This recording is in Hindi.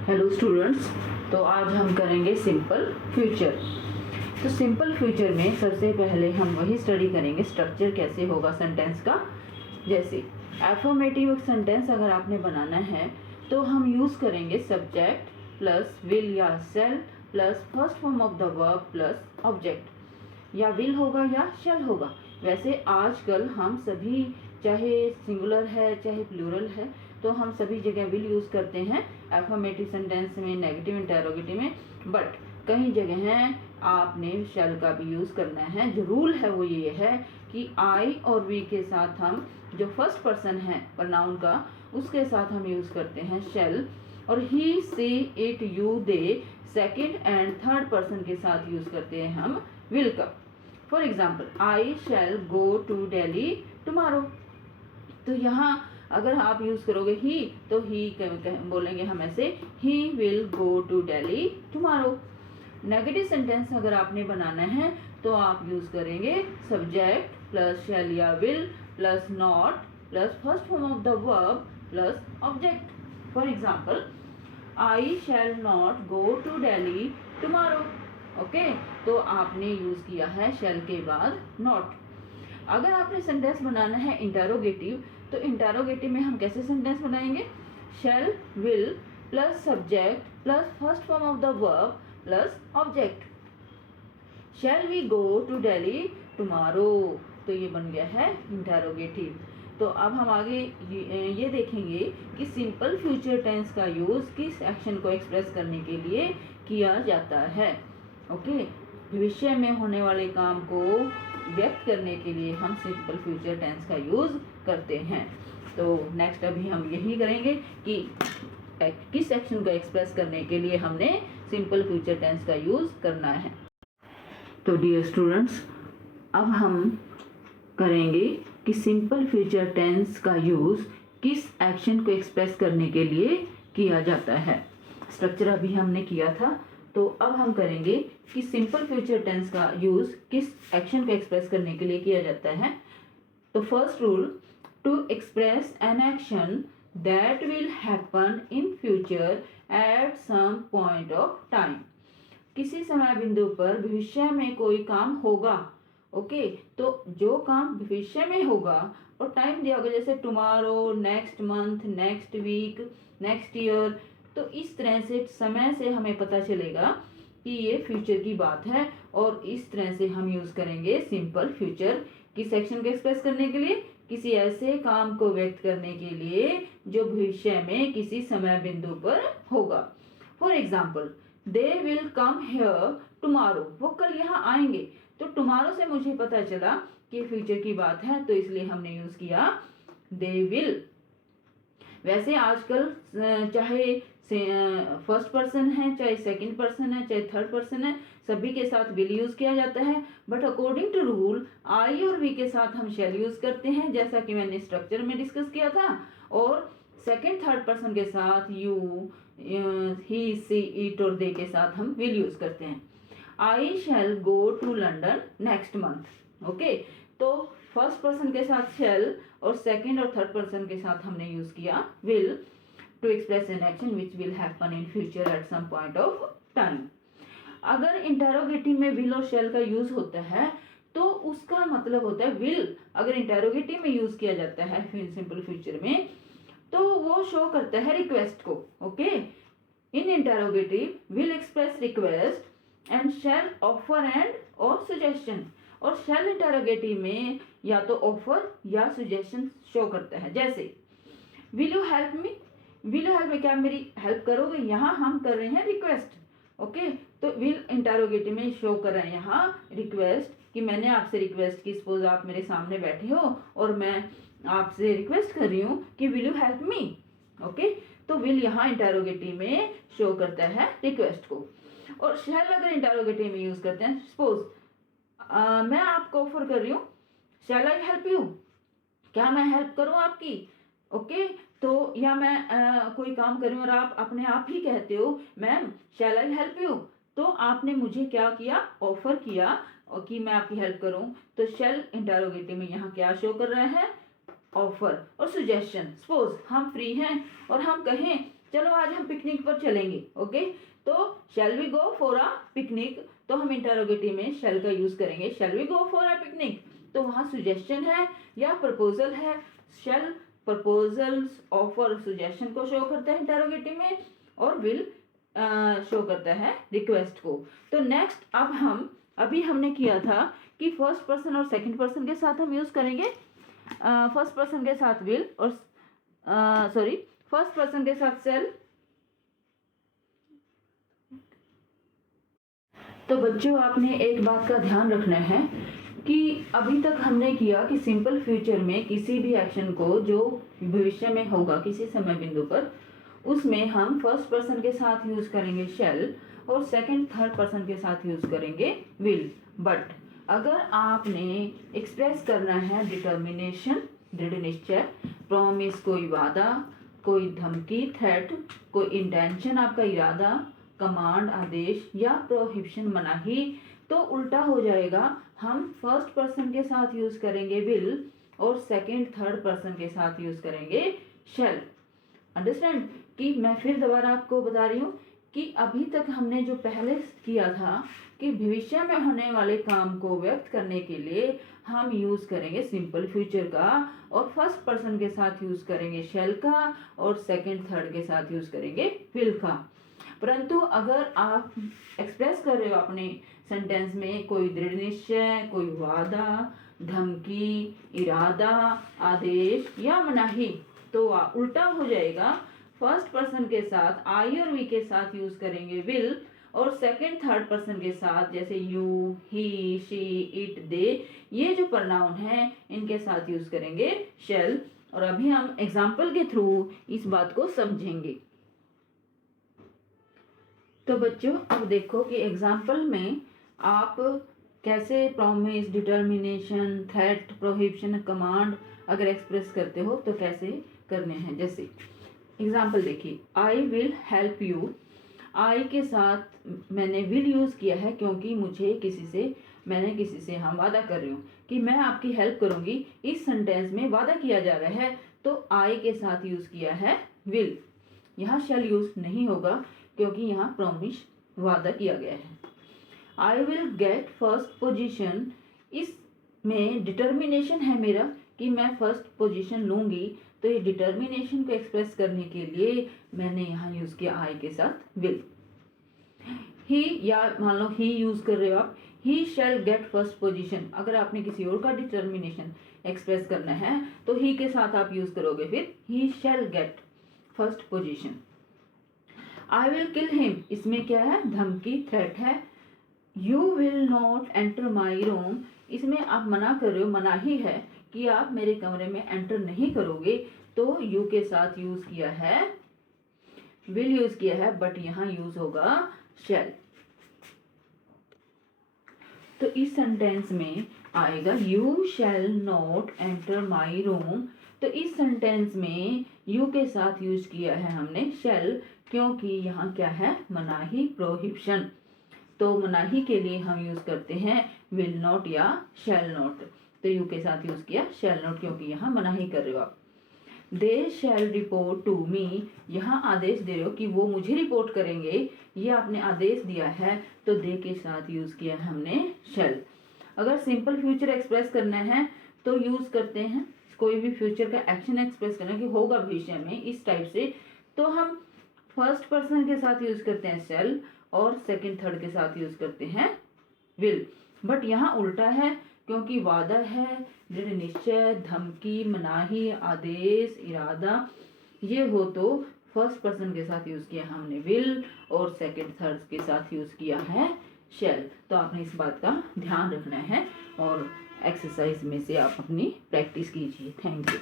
Hello students. तो आज हम करेंगे सिंपल फ्यूचर। तो सिंपल फ्यूचर में सबसे पहले हम वही स्टडी करेंगे स्ट्रक्चर कैसे होगा सेंटेंस का। जैसे एफर्मेटिव सेंटेंस अगर आपने बनाना है तो हम यूज़ करेंगे सब्जेक्ट प्लस विल या शैल plus first form of the verb plus object, या विल होगा या शैल होगा। वैसे आजकल हम सभी, चाहे सिंगुलर है चाहे प्लूरल है, तो हम सभी जगह विल यूज़ करते हैं एफर्मेटिव सेंटेंस में, नेगेटिव इंटेरोगेटिव में। बट कई जगह हैं आपने शैल का भी यूज़ करना है। जो रूल है वो ये है कि आई और वी के साथ हम जो फर्स्ट पर्सन है प्रोनाउन का, उसके साथ हम यूज़ करते हैं शैल, और he she it you they second and third person के साथ यूज़ करते हैं हम विल का। For example, I shall go to Delhi tomorrow. तो यहाँ अगर आप यूज़ करोगे ही, तो ही बोलेंगे हम ऐसे, he will go to Delhi tomorrow. Negative sentence अगर आपने बनाना है तो आप यूज़ करेंगे सब्जेक्ट प्लस शैल या will plus not plus first form of the verb plus object. For example, I shall not go to Delhi tomorrow. Okay, तो आपने यूज़ किया है शैल के बाद नॉट। अगर आपने सेंटेंस बनाना है इंटेरोगेटिव, तो इंटेरोगेटिव में हम कैसे सेंटेंस बनाएंगे? Shall will plus subject plus first form of the verb plus object. Shall we go to Delhi tomorrow, तो ये बन गया है इंटेरोगेटिव। तो अब हम आगे ये देखेंगे कि सिंपल फ्यूचर टेंस का यूज़ किस एक्शन को एक्सप्रेस करने के लिए किया जाता है। ओके, भविष्य में होने वाले काम को व्यक्त करने के लिए हम सिंपल फ्यूचर टेंस का यूज़ करते हैं। तो नेक्स्ट अभी हम यही करेंगे कि किस एक्शन को एक्सप्रेस करने के लिए हमने सिंपल फ्यूचर टेंस का यूज़ करना है। तो डियर स्टूडेंट्स, अब हम करेंगे कि सिंपल फ्यूचर टेंस का यूज़ किस एक्शन को एक्सप्रेस करने के लिए किया जाता है। स्ट्रक्चर अभी हमने किया था, तो अब हम करेंगे कि सिंपल फ्यूचर टेंस का यूज़ किस एक्शन को एक्सप्रेस करने के लिए किया जाता है। तो first rule, to express an action that will happen in future at some point of time. किसी समय बिंदु पर भविष्य में कोई काम होगा। ओके, तो जो काम भविष्य में होगा और टाइम दिया होगा, जैसे tomorrow, next month, next week, next year, तो इस तरह से समय से हमें पता चलेगा कि ये फ्यूचर की बात है, और इस तरह से हम यूज़ करेंगे सिंपल फ्यूचर किस एक्शन को एक्सप्रेस करने के लिए? किसी ऐसे काम को व्यक्त करने के लिए जो भविष्य में किसी समय बिंदु पर होगा। For example, they will come here tomorrow, वो कल यहाँ आएंगे। तो टुमारो से मुझे पता चला कि फ्यूचर की बात है, तो इसलिए हमने यूज़ किया दे विल। वैसे आजकल चाहे फर्स्ट पर्सन है, चाहे सेकंड पर्सन है, चाहे थर्ड पर्सन है, सभी के साथ विल यूज़ किया जाता है। But according to rule I और वी के साथ हम शैल यूज़ करते हैं, जैसा कि मैंने स्ट्रक्चर में डिस्कस किया था। और सेकंड थर्ड पर्सन के साथ यू, ही, सी, इट और दे के साथ हम विल यूज़ करते हैं। I shall go to London next month. Okay, तो फर्स्ट पर्सन के साथ शैल और सेकंड और थर्ड पर्सन के साथ हमने यूज़ किया will to express an action which will happen in future at some point of time. अगर इंटेरोगेटिव में विल और शैल का यूज़ होता है तो उसका मतलब होता है विल अगर इंटेरोगेटिव में यूज़ किया जाता है सिंपल फ्यूचर में, तो वो शो करता है रिक्वेस्ट को। Okay, in interrogative will express request and shall offer and और सजेशन। और शैल इंटेरोगेटिव में या तो ऑफर या सजेशन शो करता है। जैसे will you help me, will you help me, क्या मेरी हेल्प करोगे? यहाँ हम कर रहे हैं रिक्वेस्ट। ओके, तो विल इंटेरोगेटिव में शो कर रहे हैं यहाँ रिक्वेस्ट, कि मैंने आपसे रिक्वेस्ट की। सपोज आप मेरे सामने बैठे हो और मैं आपसे रिक्वेस्ट कर रही हूँ कि will you help me. Okay, तो विल यहाँ इंटेरोगेटिव में शो करता है रिक्वेस्ट को। और शैल अगर इंटेरोगेटिव में यूज करते हैं, सपोज मैं आपको ऑफर कर रही हूँ, शैल आई हेल्प यू, क्या मैं हेल्प करूँ आपकी? ओके, तो या मैं कोई काम कर रही हूँ और आप अपने आप ही कहते हो ma'am shall I help you, तो आपने मुझे क्या किया? ऑफर किया और कि मैं आपकी हेल्प करूँ। तो शैल इंटेरोगेटिव में यहाँ क्या शो कर रहा है? ऑफर और सजेशन। सपोज हम फ्री हैं और हम कहें चलो आज हम पिकनिक पर चलेंगे। ओके, तो shall we go for a picnic, तो हम इंटरोगेटिव में शैल का यूज करेंगे। Shall we go for a picnic, तो वहां सुजेशन है या प्रपोजल है। शैल प्रपोजल्स, ऑफर, सुजेशन को शो करता है इंटरोगेटिव में, और विल शो करता है रिक्वेस्ट को। तो नेक्स्ट अब अभी हमने किया था कि फर्स्ट पर्सन और सेकंड पर्सन के साथ हम यूज करेंगे। फर्स्ट पर्सन के साथ विल और फर्स्ट पर्सन के साथ शैल। तो बच्चों आपने एक बात का ध्यान रखना है कि अभी तक हमने किया कि सिंपल फ्यूचर में किसी भी एक्शन को जो भविष्य में होगा किसी समय बिंदु पर, उसमें हम फर्स्ट पर्सन के साथ यूज करेंगे शैल और सेकंड थर्ड पर्सन के साथ यूज करेंगे विल। बट अगर आपने एक्सप्रेस करना है डिटर्मिनेशन, दृढ़ निश्चय, प्रॉमिस कोई वादा, कोई धमकी थ्रेट, कोई इंटेंशन आपका इरादा, कमांड आदेश, या प्रोहिबिशन मनाही, तो उल्टा हो जाएगा। हम फर्स्ट पर्सन के साथ यूज करेंगे विल और सेकंड थर्ड पर्सन के साथ यूज करेंगे शैल। अंडरस्टैंड? कि मैं फिर दोबारा आपको बता रही हूँ कि अभी तक हमने जो पहले किया था कि भविष्य में होने वाले काम को व्यक्त करने के लिए हम यूज करेंगे सिंपल फ्यूचर का, और फर्स्ट पर्सन के साथ यूज करेंगे शैल का और सेकंड थर्ड के साथ यूज करेंगे विल का। परंतु अगर आप एक्सप्रेस कर रहे हो अपने सेंटेंस में कोई दृढ़ निश्चय, कोई वादा, धमकी, इरादा, आदेश या मनाही, तो उल्टा हो जाएगा। फर्स्ट पर्सन के साथ आई और वी के साथ यूज करेंगे विल, और सेकंड थर्ड पर्सन के साथ जैसे यू, ही, शी, इट, दे, ये जो प्रोनाउन है इनके साथ यूज करेंगे शैल। और अभी हम एग्जाम्पल के थ्रू इस बात को समझेंगे। तो बच्चों अब देखो कि एग्जाम्पल में आप कैसे promise, determination, threat, prohibition, command अगर एक्सप्रेस करते हो तो कैसे करने हैं। जैसे एग्जाम्पल देखिए, आई विल हेल्प यू। आई के साथ मैंने विल यूज किया है क्योंकि मैंने किसी से हम वादा कर रही हूँ कि मैं आपकी हेल्प करूंगी। इस सेंटेंस में वादा किया जा रहा है तो आई के साथ यूज किया है विल। यहाँ शैल यूज नहीं होगा क्योंकि यहाँ प्रॉमिस वादा किया गया है। I will get first position, इसमें डिटर्मिनेशन है मेरा कि मैं फर्स्ट पोजीशन लूंगी, तो ये डिटर्मिनेशन को एक्सप्रेस करने के लिए मैंने यहाँ यूज किया आई के साथ विल। ही, या मान लो ही यूज कर रहे हो आप, ही शैल गेट फर्स्ट पोजीशन। अगर आपने किसी और का डिटर्मिनेशन एक्सप्रेस करना है तो ही के साथ आप यूज करोगे फिर he shall get first position. I will kill him, इसमें क्या है, धमकी, थ्रेट है। You will not enter my room, इसमें आप मना कर रहे हो, मनाही है कि आप मेरे कमरे में एंटर नहीं करोगे, तो यू के साथ यूज किया है, विल यूज किया है, बट यहाँ यूज होगा शैल। तो इस सेंटेंस में आएगा you shall not enter my room. तो इस सेंटेंस में यू के साथ यूज किया है हमने शैल, क्योंकि यहाँ क्या है, मनाही, प्रोहिबिशन। तो मनाही के लिए हम यूज करते हैं विल नॉट या शैल नॉट। तो यू के साथ यूज किया शैल नॉट क्योंकि यहाँ मनाही कर रहे हो आप। दे शैल रिपोर्ट टू मी, यहाँ आदेश दे रहे हो कि वो मुझे रिपोर्ट करेंगे, ये आपने आदेश दिया है, तो दे के साथ यूज किया है हमने शैल। अगर सिंपल फ्यूचर एक्सप्रेस करना है तो यूज करते हैं, कोई भी फ्यूचर का एक्शन एक्सप्रेस करना कि होगा भविष्य में इस टाइप से, तो हम फर्स्ट पर्सन के साथ यूज करते हैं शैल और सेकंड थर्ड के साथ यूज करते हैं विल। बट यहाँ उल्टा है क्योंकि वादा है, दृढ़ निश्चय, धमकी, मनाही, आदेश, इरादा, ये हो तो फर्स्ट पर्सन के साथ यूज किया हमने विल और सेकंड थर्ड के साथ यूज किया है शैल। तो आपने इस बात का ध्यान रखना है और एक्सरसाइज में से आप अपनी प्रैक्टिस कीजिए। Thank you.